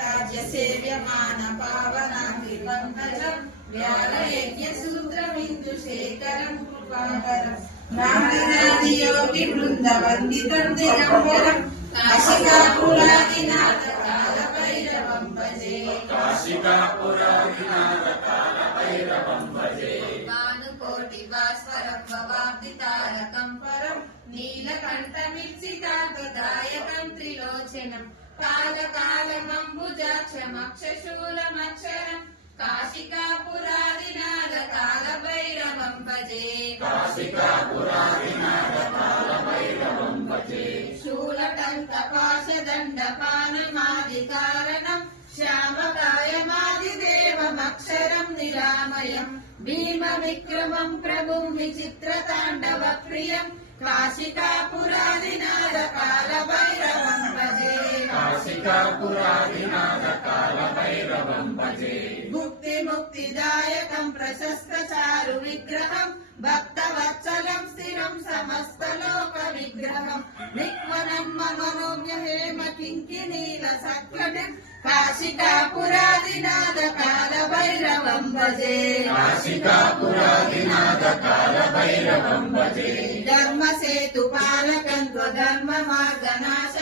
రాజ్యసేవ్యమాన పావనాగ్రిపంకజం వ్యాలయజ్ఞసూత్రమిందుశేఖరం కృపాకరం రామదాదియోగి బృందవందితం దిగంబరం కాశికాపురాదినాథ కాలభైరవం భజే కాశికాపురాదినాథ కాలభైరవం భజే భానుకోటి భాస్వరం భవాబ్ది తారకం పరం నీలకంఠమిర్చితాంతదాయకం కాలకాలమంబుజాక్షమక్షశూలమక్షరం కాశికాపురాదినాద కాలభైరవం భజే కాశికాపురాదినాద కాలభైరవం భజే శూలటంక పాశదండ పానమాది కారణం శ్యామకాయమాదిదేవమక్షరం నిరామయం భీమ విక్రమం ప్రభుం విచిత్ర తాండవ ప్రియం కాశికాపు భైరవం భజే ముక్తి ముక్తిదాయకం ప్రశస్త చారు విగ్రహం భక్తవత్సలం స్థిరం సమస్త లోక విగ్రహం నిక్వనన్మ మనోజ్ఞ హేమ కింకి నీల సక్లటం కాశికాపురాదినాథ కాల భైరవం భజే కాశికాపురాదినాథ కాల భైరవం భజే ధర్మ సేతు పాలకం త్వధర్మ మార్గనాశ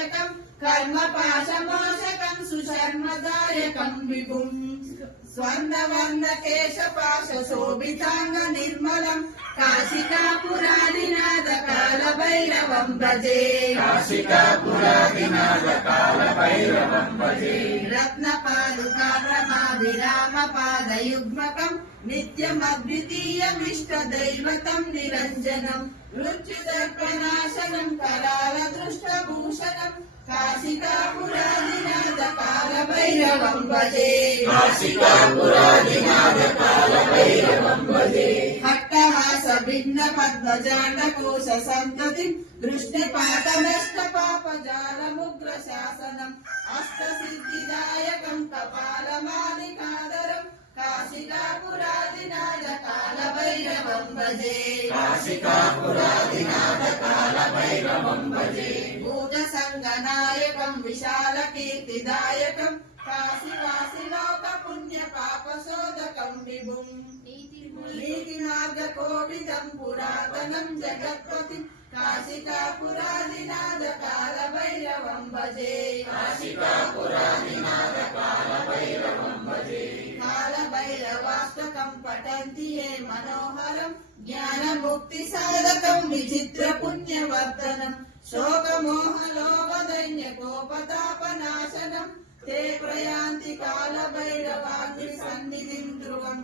కర్మ పాశమోషకం సుశర్మదాయకం విభుం. స్వర్ణవర్ణ కేశ పాశ శోభితాంగ నిర్మలం కాశికాపురాదినాథ కాలభైరవం భజే. కాశికాపురాదినాథ కాలభైరవం భజే. రత్నపాలుకారమాభిరామపాదయుగ్మకం. నిత్యమద్వితీయమిష్టదైవతం నిరంజనం. మృత్యుదర్పనాశనం కరాల దృష్ట భైరవంబజే హట్టహాస భిన్న పద్మజాట కోశ సంతతి దృష్టి పాత నష్ట పాప జాల ముగ్ర శాసనం అష్ట సిద్ధిదాయకం కపాల మాలికాదరం కాశికాపురాదినాథ కాల భైరవం భజే కాశికాపురాదినాథ కాల భైరవం భజే భూత సంగనాయకం విశాల కీర్తిదాయకం కాశివాసి లోక పుణ్య పాప శోధకం విభుం నీతి మార్గ కోటిదం పురాతనం జగత్పతి కాశికాపురాదినాద కాల భైరవం భజే కాశికాపురాదినాద కాల భైరవం భజే కాల భైరవాష్టకం పఠంతి ఏ మనోహరం జ్ఞాన ముక్తి సాధకం విచిత్ర పుణ్యవర్ధనం శోకమోహలోభదైన్య కోపతాపనాశనం ते प्रयान्ति कालभैरवाग्निसन्निधिम् ध्रुवम्।